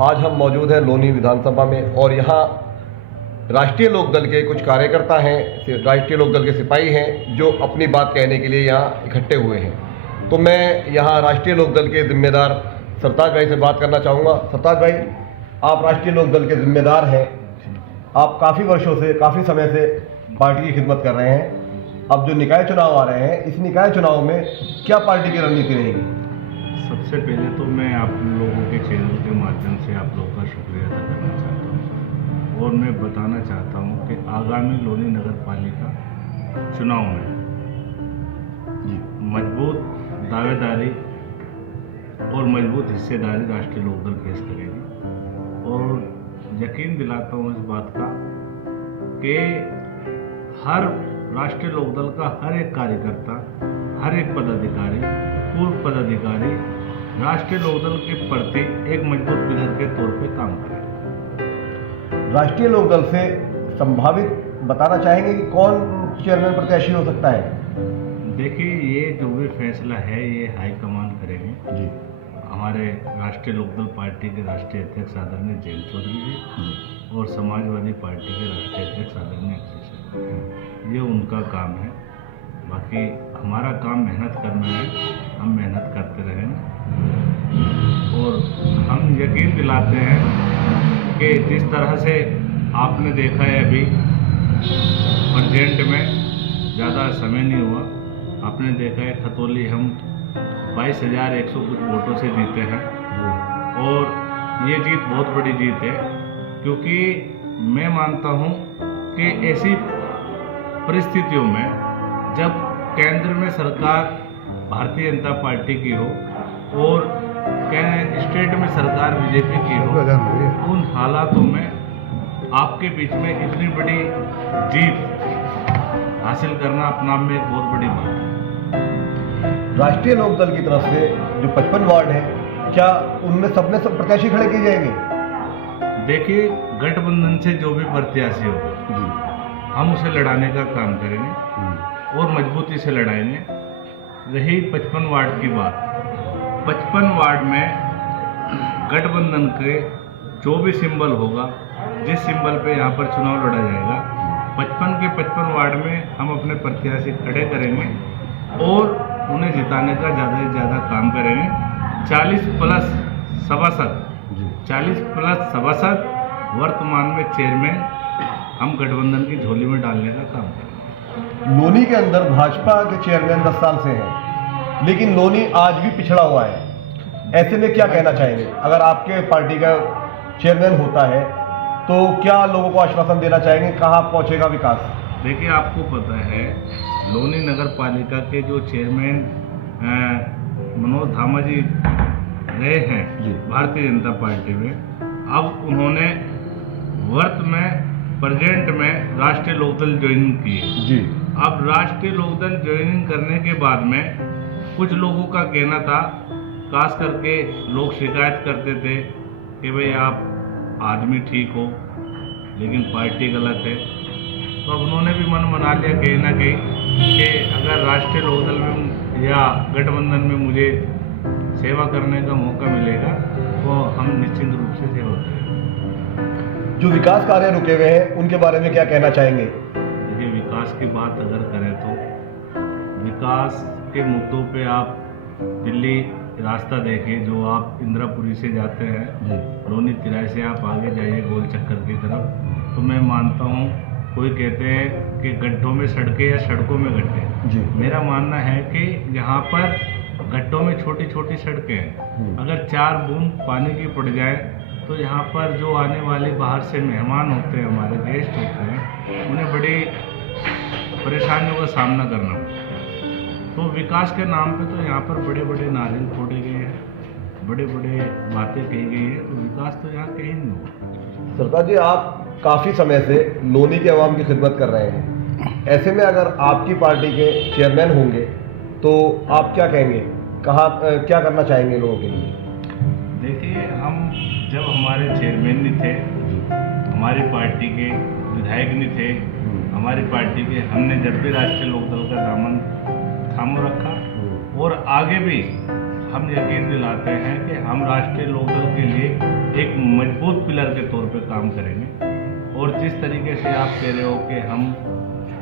आज हम मौजूद हैं लोनी विधानसभा में और यहाँ राष्ट्रीय लोकदल के कुछ कार्यकर्ता हैं, राष्ट्रीय लोकदल के सिपाही हैं जो अपनी बात कहने के लिए यहाँ इकट्ठे हुए हैं। तो मैं यहाँ राष्ट्रीय लोकदल के जिम्मेदार सरताज भाई से बात करना चाहूँगा। सरताज भाई, आप राष्ट्रीय लोकदल के जिम्मेदार हैं, आप काफ़ी वर्षों से, काफ़ी समय से पार्टी की खिदमत कर रहे हैं। अब जो निकाय चुनाव आ रहे हैं, इस निकाय चुनाव में क्या पार्टी की रणनीति रहेगी? सबसे पहले तो मैं आप लोगों के चैनल के माध्यम से आप लोगों का शुक्रिया अदा करना चाहता हूँ और मैं बताना चाहता हूँ कि आगामी लोनी नगर पालिका चुनाव में मजबूत दावेदारी और मजबूत हिस्सेदारी राष्ट्रीय लोकदल पेश करेगी और यकीन दिलाता हूँ इस बात का कि हर राष्ट्रीय लोकदल का हर एक कार्यकर्ता, हर एक पदाधिकारी, पूर्व पदाधिकारी राष्ट्रीय लोकदल के प्रति एक मजबूत पिलर के तौर पे काम करें। राष्ट्रीय लोकदल से संभावित बताना चाहेंगे कि कौन चेयरमैन प्रत्याशी हो सकता है? देखिए, ये जो भी फैसला है ये हाईकमान करेंगे जी। हमारे राष्ट्रीय लोकदल पार्टी के राष्ट्रीय अध्यक्ष आदरणीय जयंत चौधरी जी और समाजवादी पार्टी के राष्ट्रीय अध्यक्ष आदरणीय अखिलेश यादव, ये उनका काम है। बाकी हमारा काम मेहनत करना है, हम मेहनत करते रहेंगे और हम यकीन दिलाते हैं कि जिस तरह से आपने देखा है अभी प्रेजेंट में ज़्यादा समय नहीं हुआ, आपने देखा है खतौली हम 22,100 कुछ वोटों से जीते हैं और ये जीत बहुत बड़ी जीत है क्योंकि मैं मानता हूँ कि ऐसी परिस्थितियों में जब केंद्र में सरकार भारतीय जनता पार्टी की हो और स्टेट में सरकार बीजेपी की हो, उन हालातों में आपके बीच में इतनी बड़ी जीत हासिल करना अपने आप में एक बहुत बड़ी बात है। राष्ट्रीय लोकदल की तरफ से जो 55 वार्ड है, क्या उनमें सबने सब प्रत्याशी खड़े किए जाएंगे? देखिए, गठबंधन से जो भी प्रत्याशी हो हम उसे लड़ाने का काम करेंगे और मजबूती से लड़ाएंगे। रही 55 वार्ड की बात, 55 वार्ड में गठबंधन के जो भी सिंबल होगा, जिस सिंबल पे यहाँ पर चुनाव लड़ा जाएगा, 55 के 55 वार्ड में हम अपने प्रत्याशी खड़े करेंगे और उन्हें जिताने का ज़्यादा से ज़्यादा काम करेंगे। 40 प्लस सभासद वर्तमान में चेयरमैन हम गठबंधन की झोली में डालने का काम करेंगे। लोनी के अंदर भाजपा के चेयरमैन 10 साल से हैं, लेकिन लोनी आज भी पिछड़ा हुआ है। ऐसे में क्या कहना चाहेंगे? अगर आपके पार्टी का चेयरमैन होता है तो क्या लोगों को आश्वासन देना चाहेंगे? कहाँ पहुँचेगा विकास? देखिए, आपको पता है लोनी नगर पालिका के जो चेयरमैन मनोज धामा जी रहे हैं भारतीय जनता पार्टी में, अब उन्होंने प्रेजेंट में राष्ट्रीय लोकदल ज्वाइनिंग की है जी। अब राष्ट्रीय लोकदल ज्वाइनिंग करने के बाद में कुछ लोगों का कहना था, खास करके लोग शिकायत करते थे कि भाई आप आदमी ठीक हो लेकिन पार्टी गलत है। तो अब उन्होंने भी मन बना लिया कहीं ना कहीं कि अगर राष्ट्रीय लोकदल में या गठबंधन में मुझे सेवा करने का मौका मिलेगा तो हम निश्चित रूप से सेवा करेंगे। जो विकास कार्य रुके हुए हैं उनके बारे में क्या कहना चाहेंगे? देखिए, विकास की बात अगर करें तो विकास के मुद्दों पे आप दिल्ली रास्ता देखिए, जो आप इंदिरापुरी से जाते हैं, लोनी तिराई से आप आगे जाइए गोल चक्कर की तरफ, तो मैं मानता हूँ कोई कहते हैं कि गड्ढों में सड़कें या सड़कों में गड्ढे। मेरा मानना है कि यहाँ पर गड्ढों में छोटी छोटी सड़कें हैं, अगर 4 बूंद पानी की पड़ जाए तो यहाँ पर जो आने वाले बाहर से मेहमान होते हैं, हमारे गेस्ट होते हैं, उन्हें बड़ी परेशानियों का सामना करना पड़ता है। तो विकास के नाम पे तो यहाँ पर बड़े बड़े नारियल फोड़े गए हैं, बड़े बड़े बातें कही गई हैं, तो विकास तो यहाँ कहीं नहीं हुआ। सरदार जी, आप काफ़ी समय से लोनी के अवाम की खिदमत कर रहे हैं। ऐसे में अगर आपकी पार्टी के चेयरमैन होंगे तो आप क्या कहेंगे? क्या करना चाहेंगे लोगों के लिए? देखिए, हम जब हमारे चेयरमैन नहीं थे, हमारी पार्टी के विधायक नहीं थे, हमारी पार्टी के, हमने जब भी राष्ट्रीय लोकदल का दामन थामो रखा और आगे भी हम यकीन दिलाते हैं कि हम राष्ट्रीय लोकदल के लिए एक मजबूत पिलर के तौर पे काम करेंगे। और जिस तरीके से आप कह रहे हो कि हम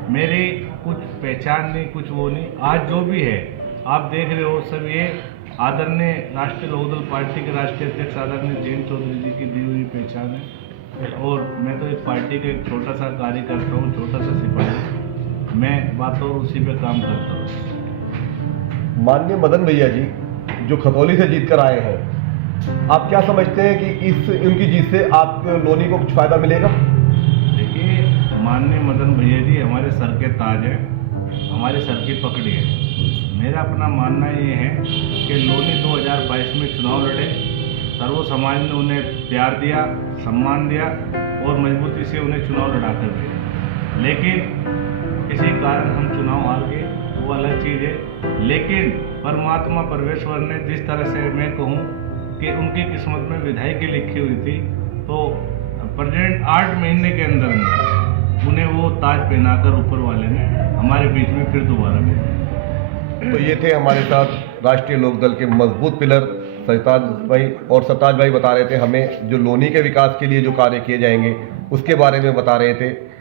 मेरी कुछ पहचान नहीं, कुछ वो नहीं, आज जो भी है आप देख रहे हो सब ये आदरणीय राष्ट्रीय लोकदल पार्टी के राष्ट्रीय अध्यक्ष आदरणीय जयंत चौधरी जी की दी हुई पहचान है। और मैं तो एक पार्टी का एक छोटा सा कार्यकर्ता हूँ, छोटा सा सिपाही, मैं बात और उसी पे काम करता हूँ। माननीय मदन भैया जी जो खतौली से जीत कर आए हैं, आप क्या समझते हैं कि इस उनकी जीत से आप लोनी को कुछ फायदा मिलेगा? देखिए, माननीय मदन भैया जी हमारे सर के ताज हैं, हमारे सर की पकड़ी है। मेरा अपना मानना ये है कि लोनी 2022 में चुनाव लड़े, सर्व समाज ने उन्हें प्यार दिया, सम्मान दिया और मजबूती से उन्हें चुनाव लड़ा कर दिया। लेकिन किसी कारण हम चुनाव हार गए, वो अलग चीज़ है। लेकिन परमात्मा परमेश्वर ने जिस तरह से मैं कहूँ कि उनकी किस्मत में विधायकी लिखी हुई थी, तो प्रेसिडेंट 8 महीने के अंदर अंदर उन्हें वो ताज पहनाकर ऊपर वाले ने हमारे बीच में फिर दोबारा भेजा। तो ये थे हमारे साथ राष्ट्रीय लोकदल के मजबूत पिलर सरताज भाई, और सरताज भाई बता रहे थे हमें जो लोनी के विकास के लिए जो कार्य किए जाएंगे उसके बारे में बता रहे थे।